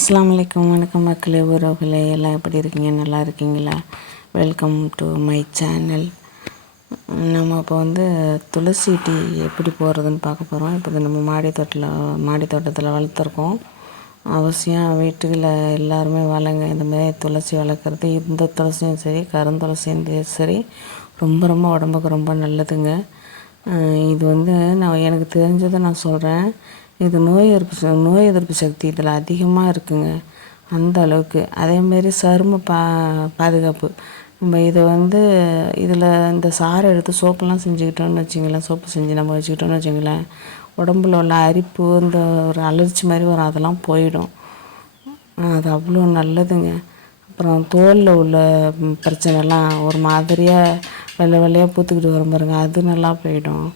அஸ்ஸலாமு அலைக்கும். வணக்கம் மக்களே, உறவுகளே, எல்லாம் எப்படி இருக்கீங்க? நல்லா இருக்கீங்களா? Welcome to my channel. நம்ம இப்போ துளசி டீ எப்படி போடுறதுன்னு பார்க்க போகிறோம். இப்போ நம்ம மாடி தோட்டத்தில் வளர்த்துருக்கோம். அவசியம் வீட்டுகளில் எல்லாருமே வளங்க. இந்த மாதிரி துளசி வளர்க்குறது, இந்த துளசியும் சரி கருந்துளசியும் சரி ரொம்ப ரொம்ப உடம்புக்கு ரொம்ப நல்லதுங்க. இது நான் எனக்கு தெரிஞ்சதை நான் சொல்கிறேன். இது நோய் எதிர்ப்பு சக்தி இதில் அதிகமாக இருக்குங்க, அந்த அளவுக்கு. அதேமாரி சரும பாதுகாப்பு. நம்ம இதை இதில் இந்த சாறை எடுத்து சோப்பெல்லாம் செஞ்சுக்கிட்டோன்னு வச்சிங்களேன், சோப்பு செஞ்சு நம்ம வச்சுக்கிட்டோன்னு வச்சுங்களேன், உடம்புல உள்ள அரிப்பு, இந்த ஒரு அலர்ச்சி மாதிரி வரும், அதெல்லாம் போயிடும். அது அவ்வளோ நல்லதுங்க. அப்புறம் தோலில் உள்ள பிரச்சனைலாம் ஒரு மாதிரியாக வெள்ளையாக பூத்துக்கிட்டு வரும் பாருங்க, அது நல்லா போயிடும்.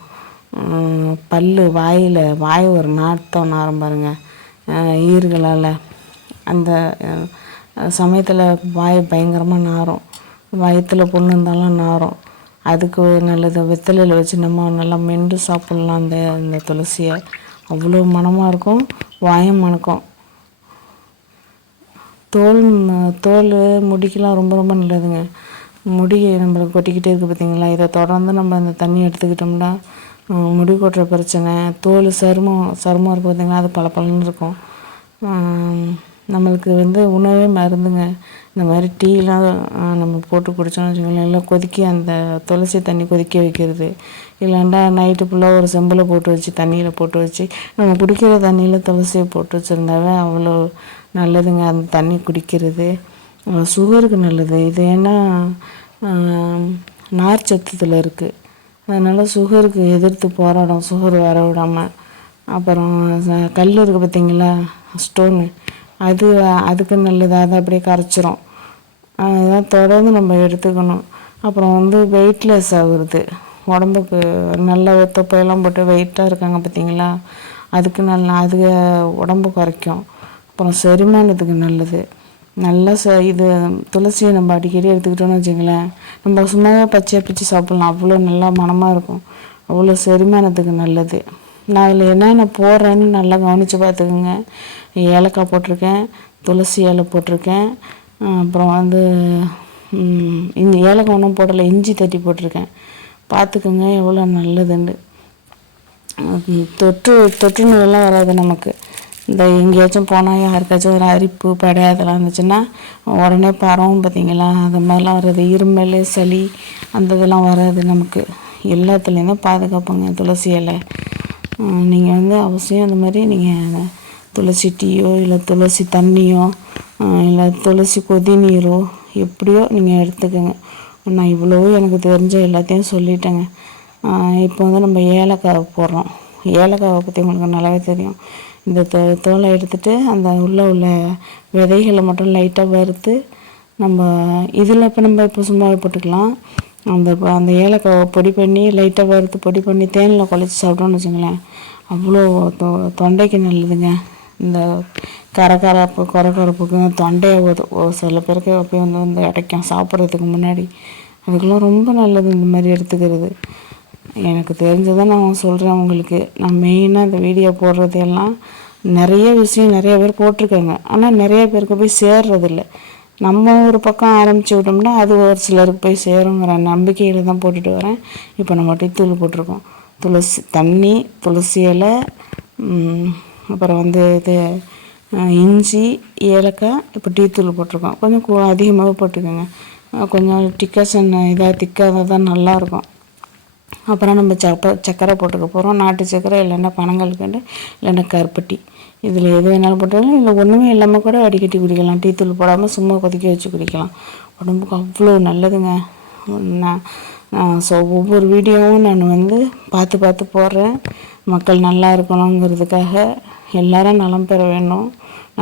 வாய் ஒரு நாட்டம் நாரும் பாருங்க, ஈர்களால். அந்த சமயத்தில் வாய் பயங்கரமாக நாரும், வயிற்றில் புண்ணு இருந்தாலும் நாரும். அதுக்கு நல்லது. வெத்தலையில் வச்சு நம்ம நல்லா மென்று சாப்பிட்லாம் அந்த துளசியை. அவ்வளோ மணமாக இருக்கும், வாயும் மணக்கும். தோல் முடிக்கெலாம் ரொம்ப ரொம்ப நல்லதுங்க. முடி நம்மளுக்கு கொட்டிக்கிட்டே இருக்குது பார்த்திங்களா, இதை தொடர்ந்து நம்ம அந்த தண்ணி எடுத்துக்கிட்டோம்னா முடி கொட்டுற பிரச்சனை, தோல் சருமம் இருக்குது பார்த்திங்களா, அது பளபளன்னு இருக்கும். நம்மளுக்கு உணவே மருந்துங்க. இந்த மாதிரி டீலாம் நம்ம போட்டு குடித்தோம்னு வச்சுக்கோங்களேன், இல்லை அந்த துளசி தண்ணி கொதிக்க வைக்கிறது, இல்லைண்டா நைட்டு ஃபுல்லாக ஒரு செம்பில் போட்டு வச்சு தண்ணியில் போட்டு வச்சு நம்ம குடிக்கிற தண்ணியில் துளசியை போட்டு வச்சுருந்தாவே அவ்வளோ நல்லதுங்க. அந்த தண்ணி குடிக்கிறது சுகருக்கு நல்லது. இது ஏன்னா நார் சத்தத்தில் இருக்குது, அதனால் சுகருக்கு எதிர்த்து போராடும், சுகர் வர விடாமல். அப்புறம் கல் இருக்குது பார்த்திங்களா, ஸ்டோனு, அதுக்கு நல்லது, அதை அப்படியே கரைச்சிரும். இதான் தொடர்ந்து நம்ம எடுத்துக்கணும். அப்புறம் வெயிட்லெஸ் ஆகுறது, உடம்புக்கு நல்ல தொப்பையெல்லாம் போட்டு வெயிட்டாக இருக்காங்க பார்த்திங்களா, அது உடம்பு குறைக்கும். அப்புறம் செரிமானத்துக்கு நல்லது. நல்லா இது துளசியை நம்ம அடிக்கடி எடுத்துக்கிட்டோன்னு வச்சுங்களேன், நம்ம சும்மாவே பச்சையாக பிச்சு சாப்பிட்லாம், அவ்வளோ நல்லா மணமாக இருக்கும், அவ்வளோ செரிமானத்துக்கு நல்லது. நான் அதில் என்னென்ன போடுறேன்னு நல்லா கவனித்து பார்த்துக்குங்க. ஏலக்காய் போட்டிருக்கேன், துளசி இலை போட்டிருக்கேன், அப்புறம் இந்த ஏலக்காய் ஒன்றும் போடலை, இஞ்சி தட்டி போட்டிருக்கேன். பார்த்துக்குங்க எவ்வளோ நல்லதுண்டு. தொற்று நோயெல்லாம் வராது நமக்கு. இந்த எங்கேயாச்சும் போனால் யாருக்காச்சும் ஒரு அரிப்பு படை அதெல்லாம் இருந்துச்சுன்னா உடனே பரவும் பார்த்திங்களா, அது மாதிரிலாம் வராது. இருமல், சளி அந்த இதெல்லாம் வராது நமக்கு. எல்லாத்துலேருந்தும் பாதுகாப்புங்க துளசி இலை. நீங்கள் அவசியம் அந்த மாதிரி நீங்கள் துளசி டீயோ இல்லை துளசி தண்ணியோ இல்லை துளசி கொதி நீரோ எப்படியோ நீங்கள் எடுத்துக்கோங்க. நான் இவ்வளோ எனக்கு தெரிஞ்ச எல்லாத்தையும் சொல்லிட்டேங்க. இப்போ நம்ம ஏலக்காய் போடுறோம். ஏலக்காவை பற்றி உங்களுக்கு நல்லாவே தெரியும். இந்த தோலை எடுத்துகிட்டு அந்த உள்ள விதைகளை மட்டும் லைட்டாக வறுத்து நம்ம இதில் இப்போ சும்மாவே போட்டுக்கலாம். அந்த ஏலக்காவை பொடி பண்ணி லைட்டாக வறுத்து பொடி பண்ணி தேனில் குழச்சி சாப்பிட்டோன்னு வச்சுங்களேன், அவ்வளோ தொண்டைக்கு நல்லதுங்க. இந்த குறக்குறப்புக்கு தொண்டையை சில பேருக்கு அப்போயே அடைக்கும் சாப்பிட்றதுக்கு முன்னாடி. அதுக்கெல்லாம் ரொம்ப நல்லது இந்த மாதிரி எடுத்துக்கிறது. எனக்கு தெரிஞ்சதை நான் சொல்கிறேன் உங்களுக்கு. நான் மெயினாக இந்த வீடியோ போடுறது எல்லாம் நிறைய விஷயம் நிறைய பேர் போட்டிருக்காங்க, ஆனால் நிறைய பேருக்கு போய் சேர்றதில்ல. நம்ம ஒரு பக்கம் ஆரம்பித்து விட்டோம்னா அது ஒரு சிலருக்கு போய் சேருங்கிற நம்பிக்கையில் தான் போட்டுட்டு வரேன். இப்போ நம்ம டீத்தூள் போட்டிருக்கோம், துளசி தண்ணி, துளசி இலை, அப்புறம் இது இஞ்சி, ஏலக்காய், இப்போ டீத்தூள் போட்டிருக்கோம். கொஞ்சம் அதிகமாக போட்டுக்கோங்க, கொஞ்சம் டிக்காசன் திக்காக தான் நல்லாயிருக்கும். அப்புறம் நம்ம சர்க்கரை போட்டுக்க போகிறோம். நாட்டு சர்க்கரை இல்லைன்னா பனங்கல்கண்டு இல்லைன்னா கருப்பட்டி, இதில் எது வேணாலும் போட்டாலும். இல்லை ஒன்றுமே இல்லாமல் கூட வடிகட்டி குடிக்கலாம், டீத்தூள் போடாமல் சும்மா கொதிக்க வச்சு குடிக்கலாம். உடம்புக்கு அவ்வளோ நல்லதுங்க. நான் ஒவ்வொரு வீடியோவும் நான் பார்த்து போடுறேன். மக்கள் நல்லா இருக்கணுங்கிறதுக்காக, எல்லாரும் நலம் பெற வேணும்,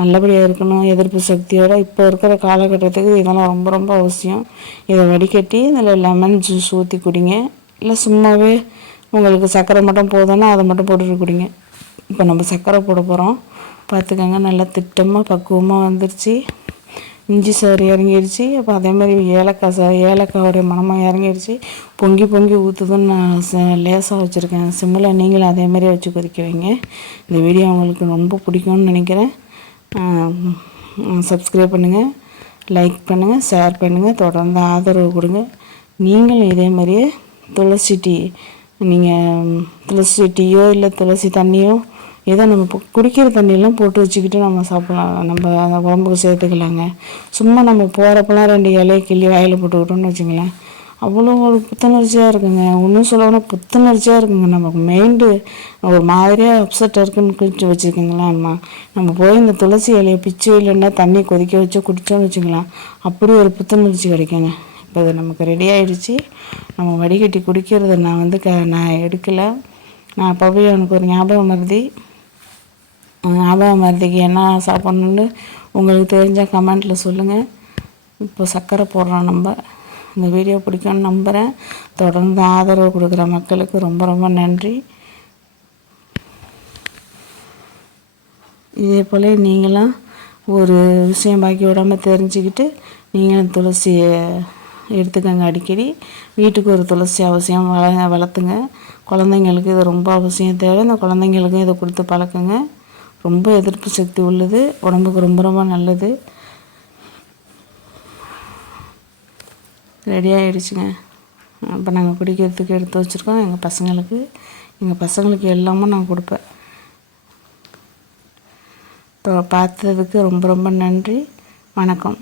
நல்லபடியாக இருக்கணும், எதிர்ப்பு சக்தியோடு. இப்போ இருக்கிற காலகட்டத்துக்கு இதெல்லாம் ரொம்ப ரொம்ப அவசியம். இதை வடிகட்டி இதில் லெமன் ஜூஸ் ஊற்றி குடிங்க, இல்லை சும்மாவே உங்களுக்கு சர்க்கரை மட்டும் போதும்னா அதை மட்டும் போட்டுட்டு குடிங்க. இப்போ நம்ம சர்க்கரை போட போகிறோம், பார்த்துக்கோங்க. நல்லா திட்டமாக பக்குவமாக வந்துருச்சு. இஞ்சி சாறு இறங்கிடுச்சு. அப்போ அதேமாதிரி ஏலக்காயோடைய மணமாக இறங்கிடுச்சு. பொங்கி ஊற்றுதுன்னு நான் லேசாக வச்சுருக்கேன் சிம்மில். நீங்களும் அதேமாதிரி வச்சு கொதிக்க வைங்க. இந்த வீடியோ உங்களுக்கு ரொம்ப பிடிக்கும்னு நினைக்கிறேன். சப்ஸ்கிரைப் பண்ணுங்கள், லைக் பண்ணுங்கள், ஷேர் பண்ணுங்கள், தொடர்ந்து ஆதரவு கொடுங்க. நீங்களும் இதே மாதிரியே துளசி டீ, நீங்கள் துளசி டீயோ இல்லை துளசி தண்ணியோ ஏதோ நம்ம குடிக்கிற தண்ணியெல்லாம் போட்டு வச்சுக்கிட்டு நம்ம சாப்பிட்லாம். நம்ம அந்த உடம்புக்கு சேர்த்துக்கலாங்க. சும்மா நம்ம போகிறப்பெல்லாம் 2 இலையை கிள்ளி வாயில் போட்டுக்கிட்டோம்னு வச்சுங்களேன், அவ்வளோ ஒரு புத்துணர்ச்சியாக இருக்குங்க. ஒன்றும் சொல்லணும்னா புத்துணர்ச்சியாக இருக்குங்க. நமக்கு மைண்டு ஒரு மாதிரியாக அப்செட்டாக இருக்குன்னு குளிச்சு வச்சுருக்கீங்களேன். நம்ம போய் இந்த துளசி இலையை பிச்சு இல்லைன்னா தண்ணி கொதிக்க வச்சு குடித்தோன்னு வச்சுக்கலாம், அப்படி ஒரு புத்துணர்ச்சி கிடைக்குங்க. இப்போ அது நமக்கு ரெடி ஆகிடுச்சு. நம்ம வடிகட்டி குடிக்கிறத நான் எடுக்கலை. நான் அப்போவே எனக்கு ஒரு ஞாபகம் மருதிக்கு என்ன சாப்பிட்ணுன்னு உங்களுக்கு தெரிஞ்சால் கமெண்ட்டில் சொல்லுங்கள். இப்போ சர்க்கரை போடுறோம். நம்ம இந்த வீடியோ பிடிக்கும்னு நம்புகிறேன். தொடர்ந்து ஆதரவு கொடுக்குற மக்களுக்கு ரொம்ப ரொம்ப நன்றி. இதே போல் நீங்களாம் ஒரு விஷயம் பாக்கி விடாமல் தெரிஞ்சுக்கிட்டு நீங்களும் துளசியை எடுத்துக்கங்க. அடிக்கடி வீட்டுக்கு ஒரு துளசி அவசியம் வளர்த்துங்க. குழந்தைங்களுக்கு இது ரொம்ப அவசியம் தேவை. இந்த குழந்தைங்களுக்கும் இதை கொடுத்து பழக்குங்க. ரொம்ப எதிர்ப்பு சக்தி உள்ளது, உடம்புக்கு ரொம்ப ரொம்ப நல்லது. ரெடி ஆகிடுச்சுங்க. அப்போ நாங்கள் குடிக்கிறதுக்கு எடுத்து வச்சுருக்கோம். எங்கள் பசங்களுக்கு எல்லாமே நான் கொடுப்பேன். பார்த்ததுக்கு ரொம்ப ரொம்ப நன்றி. வணக்கம்.